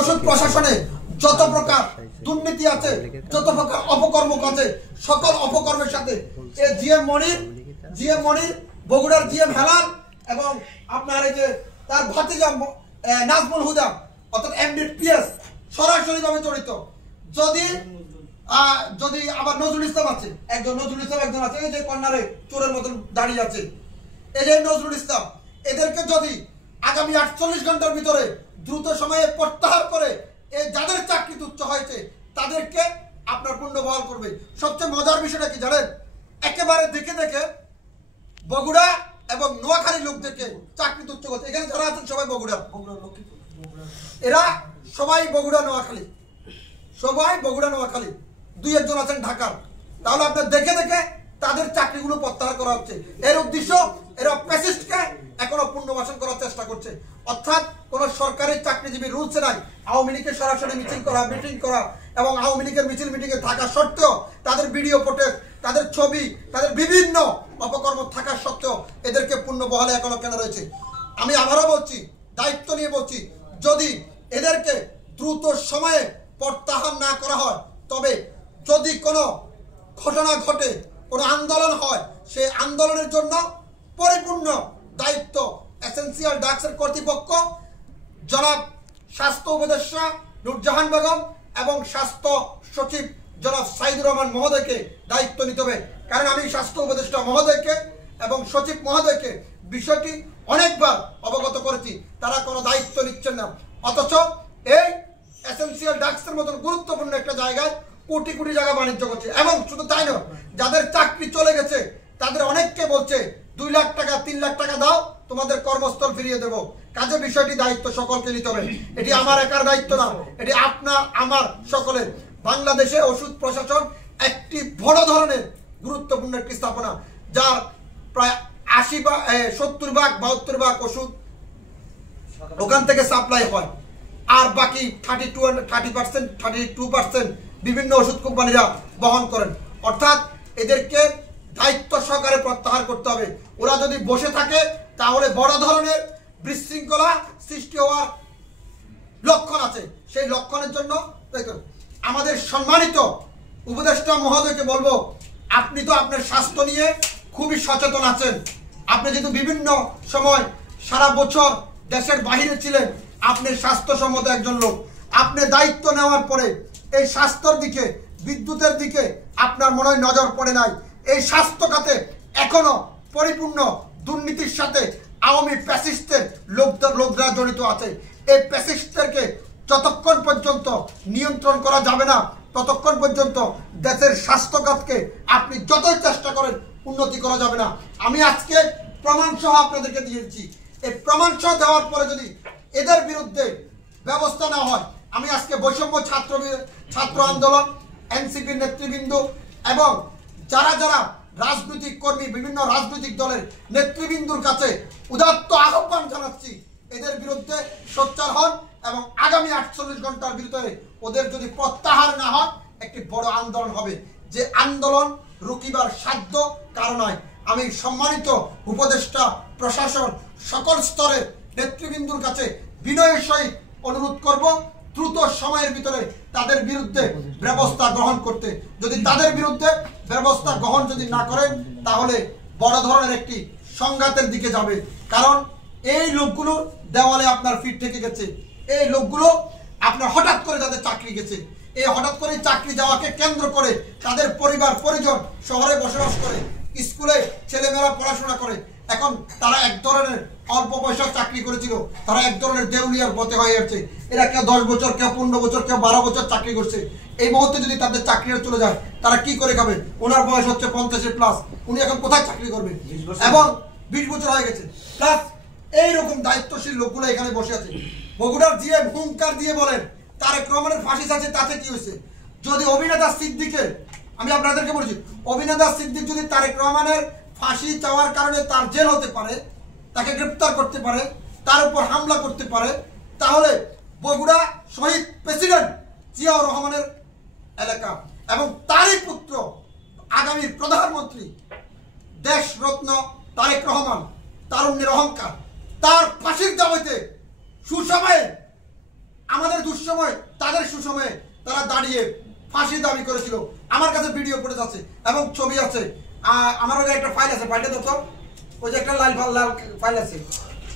ওষুধ প্রশাসনে যত প্রকার দুর্নীতি আছে, যত প্রকার অপকর্ম আছে, সকল অপকর্মের সাথে জিএম মনির, বগুড়ার জিএম হেলাল এবং আপনার এই যে তার ভাতিজা নাজমুল হুদা অর্থাৎ এমডিপিএস সরাসরি ভাবে জড়িত। যদি আবার নজরুল ইসলাম আছে, একজন আছে এই যে কর্নারে চোরের মতন দাঁড়িয়ে আছে, এই যে নজরুল ইসলাম, এদেরকে যদি আগামী 48 ঘন্টার ভিতরে দ্রুত সময়ে প্রত্যাহার করে এই যাদের চাকরি তুচ্ছ হয়েছে তাদেরকে আপনার পুনর্বহাল করবে। সবচেয়ে মজার বিষয়টা কি জানেন? একেবারে দেখে বগুড়া এবং নোয়াখালী লোকদেরকে চাকরি তুচ্ছ করছে। এখানে যারা আছেন সবাই বগুড়া, এরা সবাই বগুড়া নোয়াখালী, দুই একজন আছেন ঢাকার। তাহলে আপনার দেখে তাদের চাকরিগুলো প্রত্যাহার করা হচ্ছে। এর উদ্দেশ্য এরা প্যাসিস্টকে এখনো পুনর্বাসন করার চেষ্টা করছে। অর্থাৎ কোন সরকারি চাকরিজীবী রুলসে নাই আওয়ামী লীগের সরাসরি মিটিং করা এবং আওয়ামী লীগের মিটিংয়ে থাকা সত্ত্বেও তাদের ভিডিও ফুটেজ, তাদের ছবি, তাদের বিভিন্ন অপকর্ম থাকা সত্ত্বেও এদেরকে পুনর্বহালে এখনো কেন রয়েছে। আমি আবারও বলছি, দায়িত্ব নিয়ে বলছি, যদি এদেরকে দ্রুত সময়ে প্রত্যাহার না করা হয়, তবে যদি কোনো ঘটনা ঘটে, কোনো আন্দোলন হয়, সেই আন্দোলনের জন্য পরিপূর্ণ দায়িত্ব এসেন্সিয়াল ড্রাগসের কর্তৃপক্ষ জনাব স্বাস্থ্য উপদেষ্টা নুরজাহান বেগম এবং স্বাস্থ্য সচিব জনাব সাইদুর রহমান মহোদয়কে দায়িত্ব নিতে হবে। কারণ আমি স্বাস্থ্য উপদেষ্টা মহোদয়কে এবং সচিব মহোদয়কে বিষয়টি অনেকবার অবগত করেছি, তারা কোনো দায়িত্ব নিচ্ছেন না। অথচ এই এসেন্সিয়াল ড্রাগসের মতন গুরুত্বপূর্ণ একটা জায়গায় কোটি কোটি টাকা বাণিজ্য করছে। এবং শুধু তাই নয়, যাদের চাকরি চলে গেছে তাদের অনেককে বলছে 2 লাখ টাকা 3 লাখ টাকা দাও, তোমাদের কর্মস্থল ফিরিয়ে দেব। কাজে বিষয়টি দায়িত্ব সকলকে নিতে হবে। এটি আমার একার দায়িত্ব না, এটি আপনার আমার সকলের। বাংলাদেশে ওষুধ প্রশাসন একটি বড় ধরনের গুরুত্বপূর্ণ একটি স্থাপনা, যার প্রায় 70 ভাগ 72 ভাগ ওষুধ ওখান থেকে সাপ্লাই হয়, আর বাকি 32% বিভিন্ন ওষুধ কোম্পানিরা বহন করেন। অর্থাৎ এদেরকে দায়িত্ব সহকারে প্রত্যাহার করতে হবে। ওরা যদি বসে থাকে তাহলে বড় ধরনের বিশৃঙ্খলা সৃষ্টি হওয়ার লক্ষণ আছে। সেই লক্ষণের জন্য আমাদের সম্মানিত উপদেষ্টা মহোদয়কে বলবো, আপনি তো আপনার স্বাস্থ্য নিয়ে খুবই সচেতন আছেন। আপনি যেহেতু বিভিন্ন সময় সারা বছর দেশের বাহিরে ছিলেন, আপনি স্বাস্থ্যসম্মত একজন লোক। আপনি দায়িত্ব নেওয়ার পরে এই স্বাস্থ্যের দিকে, বিদ্যুতের দিকে আপনার মনে হয় নজর পড়ে নাই। এই স্বাস্থ্য খাতে এখনো পরিপূর্ণ দুর্নীতির সাথে আওয়ামী প্যাসিস্টের লোকরা জড়িত আছে। এই প্যাসিস্টদেরকে যতক্ষণ পর্যন্ত নিয়ন্ত্রণ করা যাবে না, ততক্ষণ পর্যন্ত দেশের স্বাস্থ্য খাতকে আপনি যতই চেষ্টা করেন উন্নতি করা যাবে না। আমি আজকে প্রমাণ সহ আপনাদেরকে দিয়েছি। এই প্রমাণ সহ দেওয়ার পরে যদি এদের বিরুদ্ধে ব্যবস্থা না হয়, আমি আজকে বৈষম্য ছাত্র আন্দোলন, এনসিপির নেতৃবৃন্দ এবং যারা রাজনৈতিক কর্মী, বিভিন্ন রাজনৈতিক দলের নেতৃবৃন্দুর কাছে উদাত্ত আহ্বান জানাচ্ছি, এদের বিরুদ্ধে সোচ্চার হন এবং আগামী 48 ঘন্টার ভিতরে ওদের যদি প্রত্যাহার না হয় একটি বড় আন্দোলন হবে। যে আন্দোলন রুকিবার সাধ্য কারণ নয়। আমি সম্মানিত উপদেষ্টা, প্রশাসন, সকল স্তরের নেতৃবৃন্দুর কাছে বিনয়ের সহিত অনুরোধ করব, দ্রুত সময়ের ভিতরে তাদের বিরুদ্ধে ব্যবস্থা গ্রহণ করতে। যদি তাদের বিরুদ্ধে ব্যবস্থা গ্রহণ যদি না করেন, তাহলে বড় ধরনের একটি সংঘাতের দিকে যাবে। কারণ এই লোকগুলো দেওয়ালে আপনার ফিট থেকে গেছে। এই লোকগুলো আপনার হঠাৎ করে তাদের চাকরি গেছে, এই হঠাৎ করে চাকরি যাওয়াকে কেন্দ্র করে তাদের পরিবার পরিজন শহরে বসবাস করে, স্কুলে ছেলেমেয়েরা পড়াশোনা করে। এখন তারা এক ধরনের অল্প পয়সার চাকরি করেছিল, তারা এক ধরনের দেউলিয়ার পথে হয়ে যাচ্ছে। এরা কেউ 10 বছর, কেউ 15 বছর, কেউ 12 বছর চাকরি করছে। এই মুহূর্তে যদি তাদের চাকরিটা চলে যায়, তারা কি করে খাবে? ওনার বয়স হচ্ছে 50+, উনি এখন কোথায় চাকরি করবে? এবং 20 বছর হয়ে গেছে প্লাস এইরকম দায়িত্বশীল লোকগুলো এখানে বসে আছে। বগুড়ার জিএম হুঙ্কার দিয়ে বলেন তারেক রহমানের ফাঁসি আছে, তাতে কি হয়েছে? যদি অভিনেতা সিদ্দিকের, আমি আপনাদেরকে বলছি, অভিনেতা সিদ্দিক যদি তারেক রহমানের ফাঁসি চাওয়ার কারণে তার জেল হতে পারে, তাকে গ্রেফতার করতে পারে, তার উপর হামলা করতে পারে, তাহলে বগুড়া শহীদ প্রেসিডেন্ট জিয়াউর রহমানের এলাকা এবং তারই পুত্র আগামী প্রধানমন্ত্রী দেশরত্ন তারেক রহমান, তারুণ্যের অহংকার, তার ফাঁসির দাবিতে সুসময়ে আমাদের দুঃসময় তাদের সুসময়ে তারা দাঁড়িয়ে ফাঁসি দাবি করেছিল। আমার কাছে ভিডিও ফুটেজ আছে এবং ছবি আছে। আমার ওই একটা ফাইল আছে, ফাইলটা দেখো, ওই যে একটা লাল ফাইল আছে।